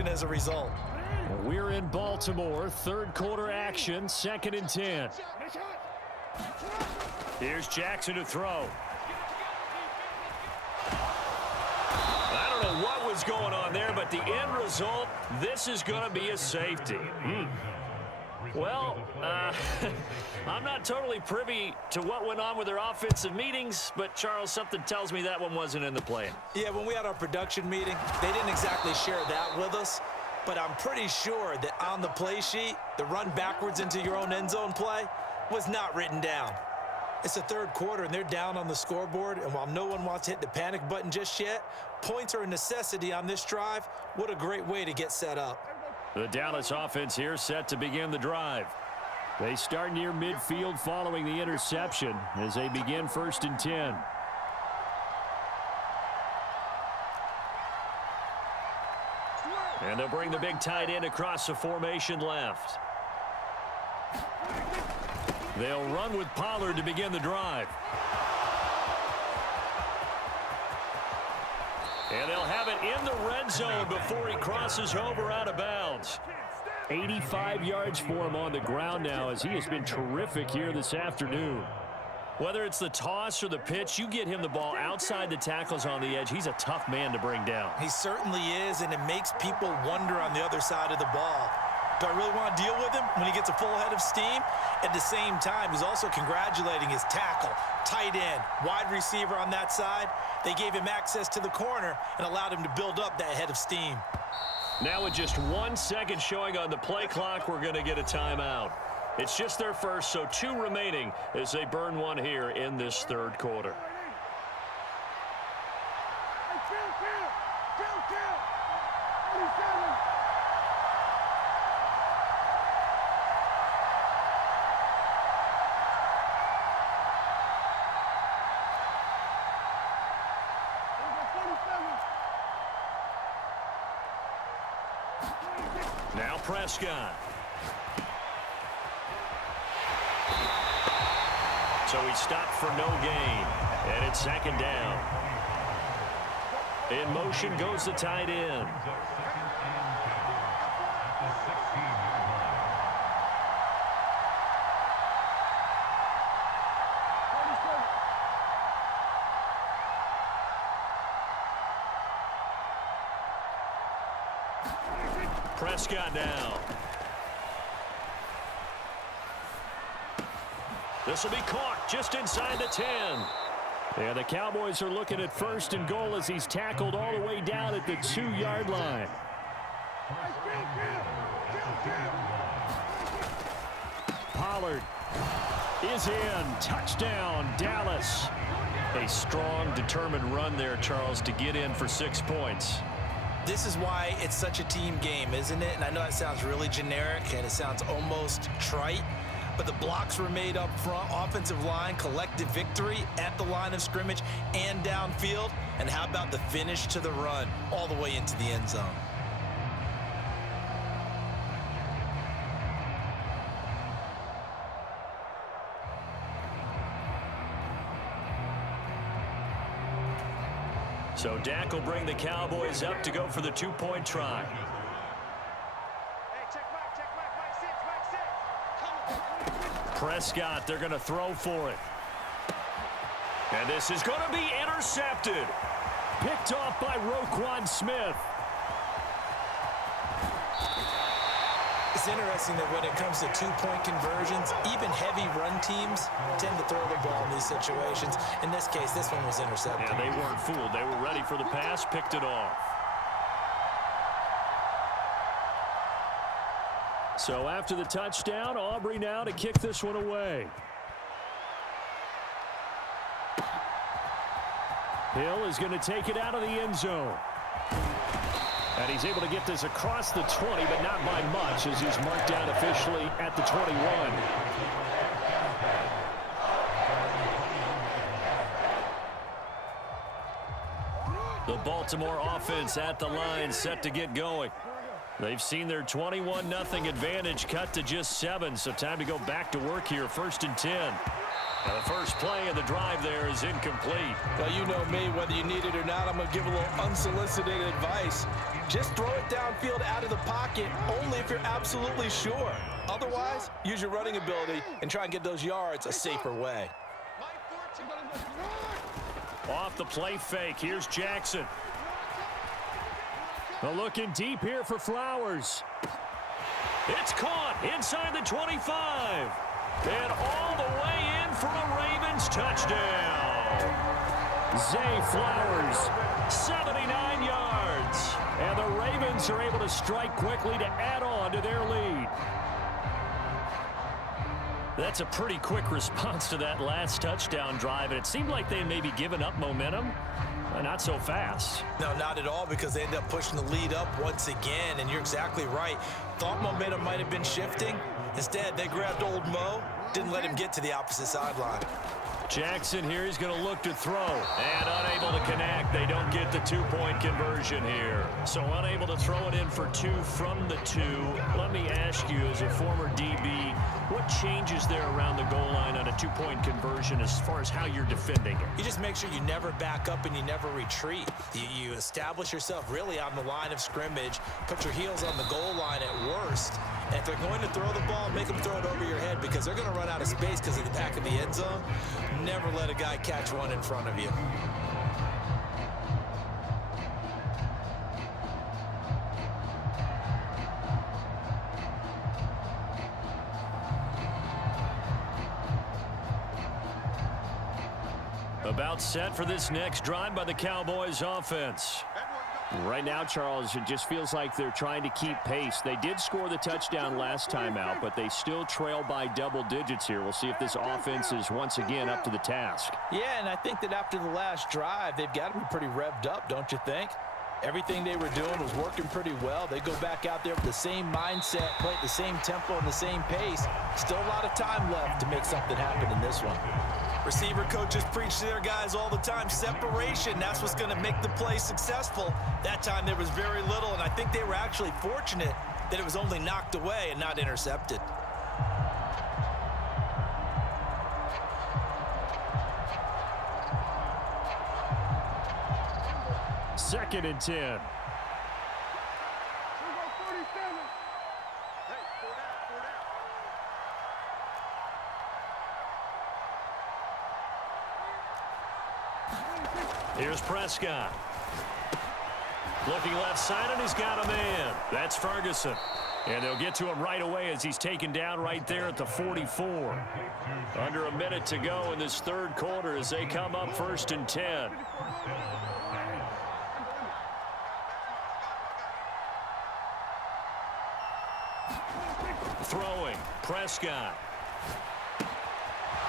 as a result. We're in Baltimore, third quarter action, 2nd and 10. Here's Jackson to throw. I don't know what was going on there, but the end result, this is going to be a safety. Well, I'm not totally privy to what went on with their offensive meetings, but, Charles, something tells me that one wasn't in the plan. Yeah, when we had our production meeting, they didn't exactly share that with us, but I'm pretty sure that on the play sheet, the run backwards into your own end zone play was not written down. It's the third quarter, and they're down on the scoreboard, and while no one wants to hit the panic button just yet, points are a necessity on this drive. What a great way to get set up. The Dallas offense here set to begin the drive. They start near midfield following the interception as they begin 1st and 10. And they'll bring the big tight end across the formation left. They'll run with Pollard to begin the drive. And they'll have it in the red zone before he crosses over out of bounds. 85 yards for him on the ground now as he has been terrific here this afternoon. Whether it's the toss or the pitch, you get him the ball outside the tackles on the edge. He's a tough man to bring down. He certainly is, and it makes people wonder on the other side of the ball. Do I really want to deal with him when he gets a full head of steam? At the same time, he's also congratulating his tackle, tight end, wide receiver on that side. They gave him access to the corner and allowed him to build up that head of steam. Now with just 1 second showing on the play clock, we're going to get a timeout. It's just their first, so 2 remaining as they burn one here in this third quarter. Now Prescott. So he stopped for no gain, and it's 2nd down. In motion goes the tight end. Prescott now. This will be caught just inside the 10. And the Cowboys are looking at 1st and goal as he's tackled all the way down at the 2-yard line. Pollard is in. Touchdown, Dallas. A strong, determined run there, Charles, to get in for 6 points. This is why it's such a team game, isn't it? And I know it sounds really generic and it sounds almost trite, but the blocks were made up front, offensive line, collective victory at the line of scrimmage and downfield. And how about the finish to the run all the way into the end zone? So Dak will bring the Cowboys up to go for the 2-point try. Prescott, they're going to throw for it. And this is going to be intercepted. Picked off by Roquan Smith. It's interesting that when it comes to 2-point conversions, even heavy run teams tend to throw the ball in these situations. In this case, this one was intercepted. Yeah, they weren't fooled. They were ready for the pass, picked it off. So after the touchdown, Aubrey now to kick this one away. Hill is going to take it out of the end zone. And he's able to get this across the 20, but not by much, as he's marked down officially at the 21. The Baltimore offense at the line, set to get going. They've seen their 21-0 advantage cut to just 7, so time to go back to work here, 1st and 10. Now the first play of the drive there is incomplete. Well, you know me, whether you need it or not, I'm going to give a little unsolicited advice. Just throw it downfield out of the pocket, only if you're absolutely sure. Otherwise, use your running ability and try and get those yards a safer way. Off the play fake, here's Jackson. Well, looking deep here for Flowers. It's caught inside the 25. And all the way in for a Ravens touchdown. Zay Flowers, 79 yards. And the Ravens are able to strike quickly to add on to their lead. That's a pretty quick response to that last touchdown drive, and it seemed like they may be giving up momentum. Not so fast. No, not at all, because they end up pushing the lead up once again, and you're exactly right. Thought momentum might have been shifting. Instead, they grabbed old Mo, didn't let him get to the opposite sideline. Jackson here, he's going to look to throw. And unable to connect. They don't get the two-point conversion here. So unable to throw it in for two from the two. Let me ask you, as a former DB, what changes there around the goal line on a two-point conversion as far as how you're defending it? You just make sure you never back up and you never retreat. You establish yourself really on the line of scrimmage, put your heels on the goal line at worst. And if they're going to throw the ball, make them throw it over your head, because they're going to run out of space because of the back of the end zone. Never let a guy catch one in front of you. About set for this next drive by the Cowboys offense. Right now, Charles, it just feels like they're trying to keep pace. They did score the touchdown last time out, but they still trail by double digits here. We'll see if this offense is once again up to the task. Yeah, and I think that after the last drive, they've got to be pretty revved up, don't you think? Everything they were doing was working pretty well. They go back out there with the same mindset, play at the same tempo and the same pace. Still a lot of time left to make something happen in this one. Receiver coaches preach to their guys all the time. Separation, that's what's going to make the play successful. That time there was very little, and I think they were actually fortunate that it was only knocked away and not intercepted. Second and 10. Here's Prescott. Looking left side, and he's got a man. That's Ferguson. And they'll get to him right away as he's taken down right there at the 44. Under a minute to go in this third quarter as they come up 1st and 10. Throwing, Prescott.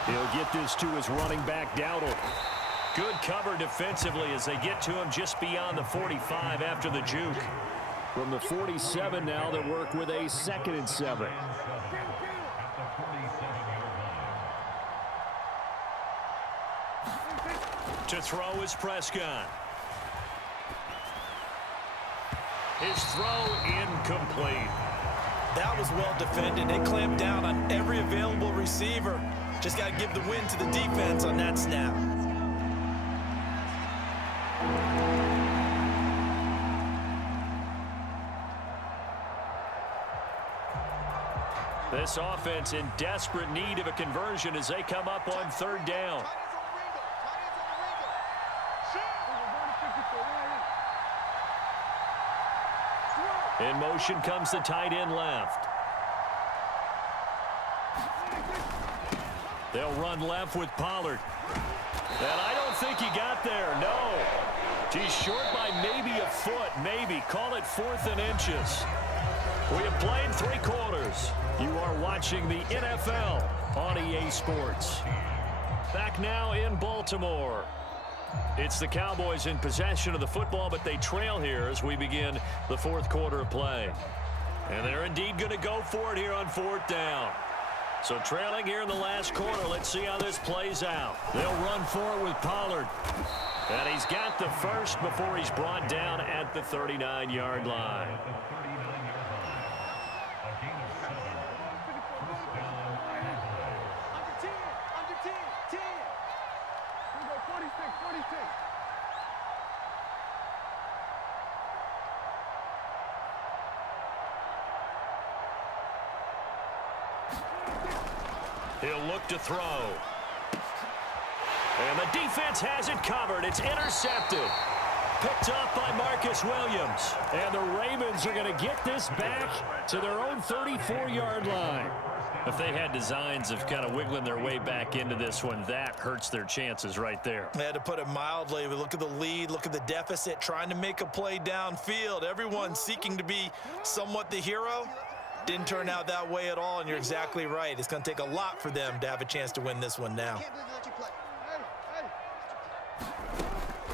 He'll get this to his running back, Dowdle. Good cover defensively as they get to him just beyond the 45 after the juke. From the 47 now, they work with a 2nd and 7. To throw is Prescott. His throw incomplete. That was well defended. They clamped down on every available receiver. Just got to give the win to the defense on that snap. This offense in desperate need of a conversion as they come up on 3rd down. In motion comes the tight end left. They'll run left with Pollard. And I don't think he got there, no. He's short by maybe a foot, maybe. Call it 4th and inches. We have played 3 quarters. You are watching the NFL on EA Sports. Back now in Baltimore. It's the Cowboys in possession of the football, but they trail here as we begin the 4th quarter of play. And they're indeed going to go for it here on 4th down. So trailing here in the last quarter, let's see how this plays out. They'll run for it with Pollard. And he's got the first before he's brought down at the 39-yard line. He'll look to throw. And the defense has it covered. It's intercepted. Picked up by Marcus Williams. And the Ravens are going to get this back to their own 34-yard line. If they had designs of kind of wiggling their way back into this one, that hurts their chances right there. They had to put it mildly. We look at the lead, look at the deficit, trying to make a play downfield. Everyone seeking to be somewhat the hero. Didn't turn out that way at all, and you're exactly right. It's going to take a lot for them to have a chance to win this one now.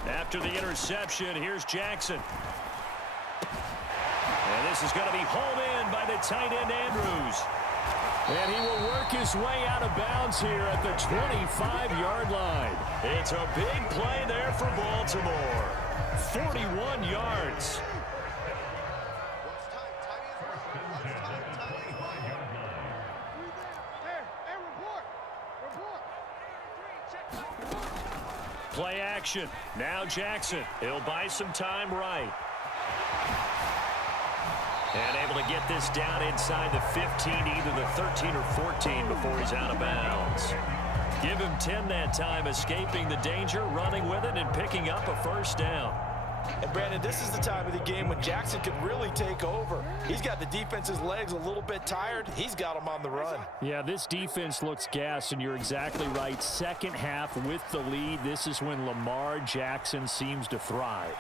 After the interception, here's Jackson. And this is going to be hauled in by the tight end Andrews. And he will work his way out of bounds here at the 25-yard line. It's a big play there for Baltimore. 41 yards. Play action. Now Jackson. He'll buy some time right. And able to get this down inside the 15, either the 13 or 14 before he's out of bounds. Give him 10 that time, escaping the danger, running with it, and picking up a first down. And Brandon, this is the time of the game when Jackson could really take over. He's got the defense's legs a little bit tired. He's got them on the run. Yeah, this defense looks gassed, and you're exactly right. Second half with the lead, this is when Lamar Jackson seems to thrive.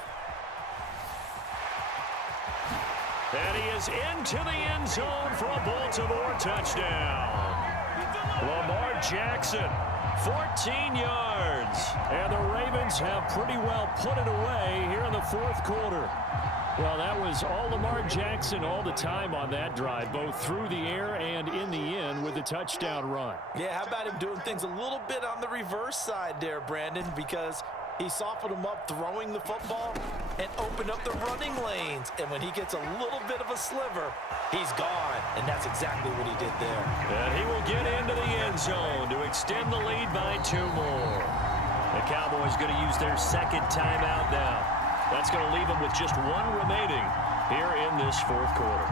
And he is into the end zone for a Baltimore touchdown. Lamar Jackson, 14 yards. And the Ravens have pretty well put it away here in the fourth quarter. Well, that was all Lamar Jackson all the time on that drive, both through the air and in the end with a touchdown run. Yeah, how about him doing things a little bit on the reverse side there, Brandon, because he softened him up throwing the football and opened up the running lanes. And when he gets a little bit of a sliver, he's gone. And that's exactly what he did there. And he will get into the end zone to extend the lead by 2 more. The Cowboys going to use their second timeout now. That's going to leave them with just 1 remaining here in this fourth quarter.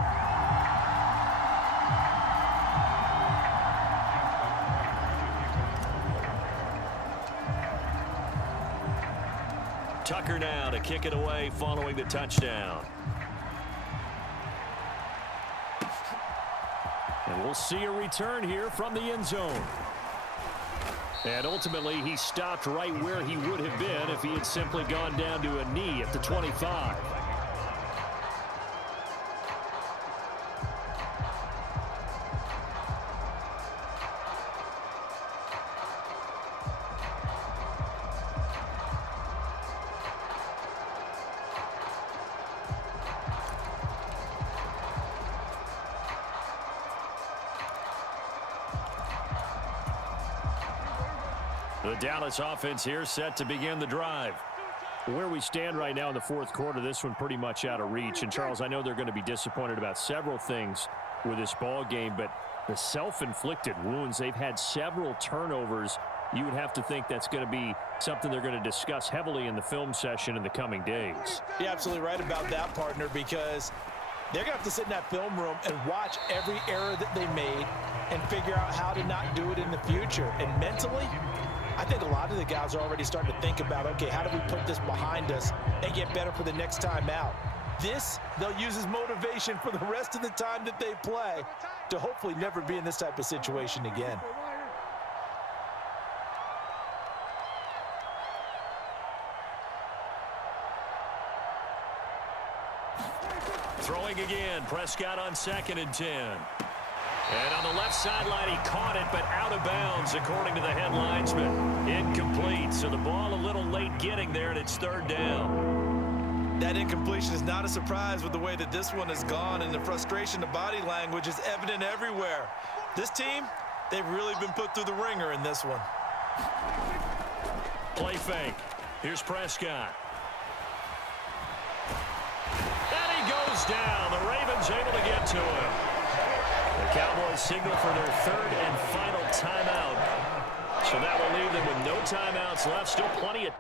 Tucker now to kick it away following the touchdown. And we'll see a return here from the end zone. And ultimately, he stopped right where he would have been if he had simply gone down to a knee at the 25. The Dallas offense here set to begin the drive. Where we stand right now in the fourth quarter, this one pretty much out of reach. And, Charles, I know they're going to be disappointed about several things with this ball game, but the self-inflicted wounds, they've had several turnovers. You would have to think that's going to be something they're going to discuss heavily in the film session in the coming days. You're absolutely right about that, partner, because they're going to have to sit in that film room and watch every error that they made and figure out how to not do it in the future. And mentally, I think a lot of the guys are already starting to think about, okay, how do we put this behind us and get better for the next time out? This, they'll use as motivation for the rest of the time that they play to hopefully never be in this type of situation again. Throwing again, Prescott on 2nd and 10. And on the left sideline, he caught it, but out of bounds, according to the head linesman. Incomplete, so the ball a little late getting there, and it's 3rd down. That incompletion is not a surprise with the way that this one has gone, and the frustration, the body language is evident everywhere. This team, they've really been put through the ringer in this one. Play fake. Here's Prescott. And he goes down. The Ravens able to get to him. The Cowboys signal for their 3rd and final timeout. So that will leave them with no timeouts left. Still plenty of